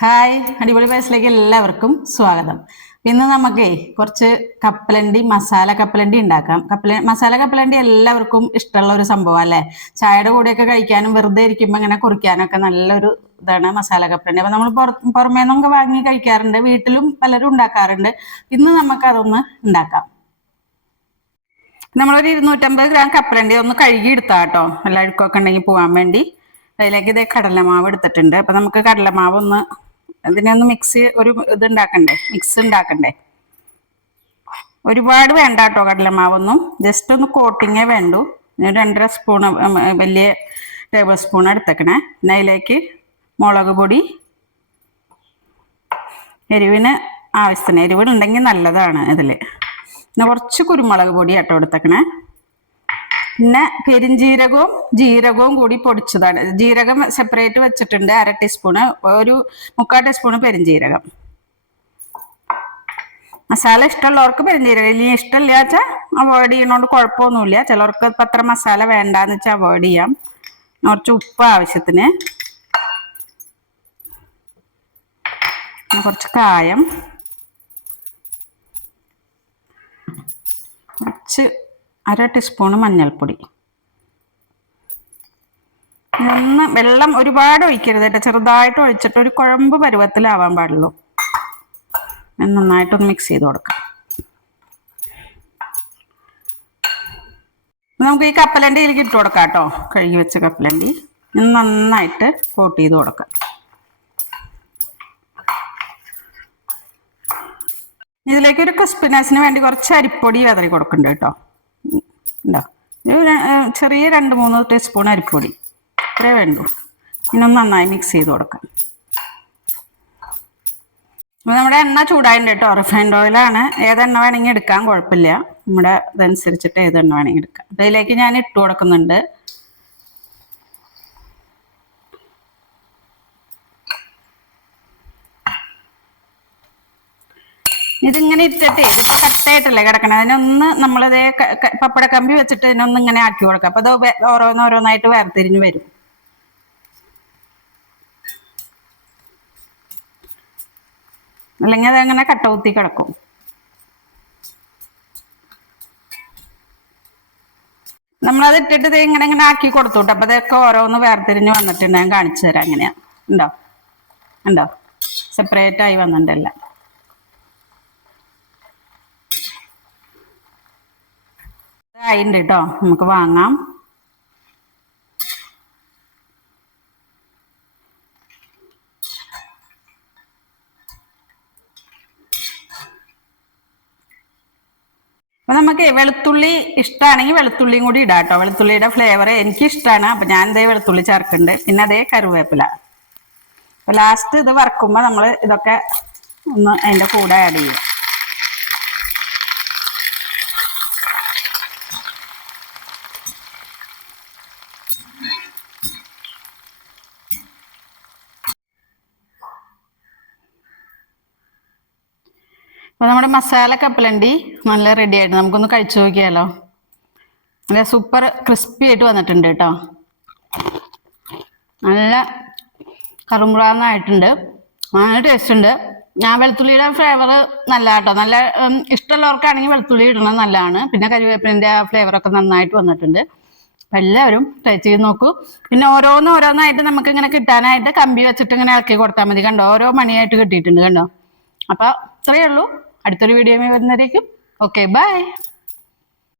Hi അടിപൊളി വയസ്സിലേക്ക് എല്ലാവർക്കും സ്വാഗതം. ഇന്ന് നമുക്ക് കുറച്ച് കപ്പലണ്ടി മസാല കപ്പലണ്ടി ഉണ്ടാക്കാം. കപ്പല മസാല കപ്പലണ്ടി എല്ലാവർക്കും ഇഷ്ടമുള്ള ഒരു സംഭവം അല്ലേ? ചായയുടെ കൂടെയൊക്കെ കഴിക്കാനും വെറുതെ ഇരിക്കുമ്പോൾ ഇങ്ങനെ കുറിക്കാനൊക്കെ നല്ലൊരു ഇതാണ് മസാല കപ്പലണ്ടി. അപ്പൊ നമ്മൾ പുറത്ത് പുറമേ നിന്നൊക്കെ വാങ്ങി കഴിക്കാറുണ്ട് വീട്ടിലും പലരും ഉണ്ടാക്കാറുണ്ട്. ഇന്ന് നമുക്ക് അതൊന്ന് ഉണ്ടാക്കാം. നമ്മളൊരു ഇരുന്നൂറ്റമ്പത് ഗ്രാം കപ്പലണ്ടി ഒന്ന് കഴുകി എടുത്താ കേട്ടോ എല്ലാ അഴുക്കൊക്കെ ഉണ്ടെങ്കിൽ പോകാൻ വേണ്ടി. അതിലേക്ക് ഇതേ കടലമാവ് എടുത്തിട്ടുണ്ട്. അപ്പൊ നമുക്ക് കടലമാവ് ഒന്ന് ഇതിനെ ഒന്ന് മിക്സ് ഒരു ഇത് ഉണ്ടാക്കണ്ടേ മിക്സ് ഉണ്ടാക്കണ്ടേ? ഒരുപാട് വേണ്ട കേട്ടോ കടലമാവൊന്നും. ജസ്റ്റ് ഒന്ന് കോട്ടിങ്ങേ വേണ്ടു. ഒരു രണ്ടര സ്പൂൺ വലിയ ടേബിൾ സ്പൂൺ എടുത്തേക്കണേ. പിന്നെ അതിലേക്ക് മുളക് പൊടി എരിവിന് ആവശ്യത്തിന്. എരിവുണ്ടെങ്കിൽ നല്ലതാണ് ഇതിൽ പിന്നെ കുറച്ച് കുരുമുളക് പൊടി കേട്ടോ എടുത്തേക്കണേ. പിന്നെ പെരിഞ്ജീരകവും ജീരകവും കൂടി പൊടിച്ചതാണ്. ജീരകം സെപ്പറേറ്റ് വെച്ചിട്ടുണ്ട് അര ടീസ്പൂണ് ഒരു മുക്കാൽ ടീസ്പൂണ് പെരിഞ്ജീരകം മസാല ഇഷ്ടമുള്ളവർക്ക് പെരിഞ്ജീരകം ഇനി ഇഷ്ടമില്ല വെച്ചാൽ അവോയ്ഡ് ചെയ്യണോണ്ട് കുഴപ്പമൊന്നുമില്ല. ചിലർക്ക് ഇപ്പം അത്ര മസാല വേണ്ടാന്ന് വെച്ചാൽ അവോയ്ഡ് ചെയ്യാം. കുറച്ച് ഉപ്പ് ആവശ്യത്തിന്. കുറച്ച് കായം. കുറച്ച് അര ടീസ്പൂണ് മഞ്ഞൾപ്പൊടി. ഒന്ന് വെള്ളം ഒരുപാട് ഒഴിക്കരുത് കേട്ടോ. ചെറുതായിട്ട് ഒഴിച്ചിട്ട് ഒരു കുഴമ്പ് പരുവത്തിലാവാൻ പാടുള്ളൂ. നന്നായിട്ടൊന്ന് മിക്സ് ചെയ്ത് കൊടുക്കാം. നമുക്ക് ഈ കപ്പലണ്ടി ഇതിലേക്ക് ഇട്ട് കൊടുക്കാം കേട്ടോ. കഴുകി വെച്ച കപ്പലണ്ടി. നന്നായിട്ട് കോട്ട് ചെയ്ത് കൊടുക്കാം. ഇതിലേക്ക് ഒരു ക്രിസ്പിനസിന് വേണ്ടി കുറച്ച് അരിപ്പൊടി വിതറി കൊടുക്കുന്നുണ്ട് കേട്ടോ. ഉണ്ടോ? ഒരു ര- ഏർ ചെറിയ രണ്ട് മൂന്ന് ടീസ്പൂൺ അരിപ്പൊടി. ഇത്രേ വേണ്ടു. പിന്നെ നന്നായി മിക്സ് ചെയ്ത് കൊടുക്കാം. നമ്മുടെ എണ്ണ ചൂടായിട്ടുണ്ട് കേട്ടോ. റിഫൈൻഡ് ഓയിലാണ് ഏതെണ്ണ വേണമെങ്കിൽ എടുക്കാൻ കുഴപ്പമില്ല. നമ്മുടെ ഇതനുസരിച്ചിട്ട് ഏതെണ്ണ വേണമെങ്കിൽ എടുക്കാം. അപ്പോൾ ഇതിലേക്ക് ഞാൻ ഇട്ട് കൊടുക്കുന്നുണ്ട്. ഇതിങ്ങനെ ഇട്ടിട്ട് ഇതിപ്പോ കട്ടായിട്ടല്ലേ കിടക്കണേ. അതിനൊന്ന് നമ്മളിതേ പപ്പട കമ്പി വെച്ചിട്ട് ഇതിനൊന്ന് ഇങ്ങനെ ആക്കി കൊടുക്കാം. അപ്പൊ അത് ഓരോന്നോരോന്നായിട്ട് വേർതിരിഞ്ഞ് വരും. അല്ലെങ്കിൽ അതങ്ങനെ കട്ടകുത്തി കിടക്കും. നമ്മളത് ഇട്ടിട്ട് ഇത് ഇങ്ങനെ ഇങ്ങനെ ആക്കി കൊടുത്തുട്ടോ അപ്പൊ ഇതൊക്കെ ഓരോന്ന് വേർതിരിഞ്ഞ് വന്നിട്ടുണ്ട്. ഞാൻ കാണിച്ചു തരാം. എങ്ങനെയാ ഉണ്ടോ? ഉണ്ടോ? സെപ്പറേറ്റ് ആയി വന്നിട്ടുണ്ടല്ല ആയിട്ടുണ്ട് കേട്ടോ നമുക്ക് വാങ്ങാം. അപ്പൊ നമുക്ക് വെളുത്തുള്ളി ഇഷ്ടമാണെങ്കിൽ വെളുത്തുള്ളിയും കൂടി ഇടാം കേട്ടോ വെളുത്തുള്ളിയുടെ ഫ്ലേവർ എനിക്ക് ഇഷ്ടമാണ് അപ്പൊ ഞാൻ ഇതേ വെളുത്തുള്ളി ചേർക്കുന്നുണ്ട്. പിന്നെ അതേ കറിവേപ്പില. അപ്പൊ ലാസ്റ്റ് ഇത് വറക്കുമ്പോൾ നമ്മൾ ഇതൊക്കെ ഒന്ന് അതിന്റെ കൂടെ ആഡ് ചെയ്യും. അപ്പോൾ നമ്മുടെ മസാല കപ്പലണ്ടി നല്ല റെഡി ആയിട്ട് നമുക്കൊന്ന് കഴിച്ചു നോക്കിയാലോ. നല്ല സൂപ്പർ ക്രിസ്പി ആയിട്ട് വന്നിട്ടുണ്ട് കേട്ടോ നല്ല കറുമുറാന്നായിട്ടുണ്ട് നല്ല ടേസ്റ്റ് ഉണ്ട്. ഞാൻ വെളുത്തുള്ളിയുടെ ഫ്ലേവർ നല്ല കേട്ടോ നല്ല ഇഷ്ടമുള്ളവർക്കാണെങ്കിൽ വെളുത്തുള്ളി ഇടുന്നത് നല്ലതാണ്. പിന്നെ കരിവേപ്പിലിന്റെ ആ ഫ്ലേവറൊക്കെ നന്നായിട്ട് വന്നിട്ടുണ്ട്. അപ്പം എല്ലാവരും ട്രൈ ചെയ്ത് നോക്കൂ. പിന്നെ ഓരോന്ന് ഓരോന്നായിട്ട് നമുക്ക് ഇങ്ങനെ കിട്ടാനായിട്ട് കമ്പി വെച്ചിട്ട് ഇങ്ങനെ ഇളക്കി കൊടുത്താൽ മതി കണ്ടോ? ഓരോ മണിയായിട്ട് കിട്ടിയിട്ടുണ്ട് കണ്ടോ? അപ്പോൾ ഇത്രയേ ഉള്ളൂ. അടുത്തൊരു വീഡിയോ വരുന്നതായിരിക്കും ഓക്കെ ബൈ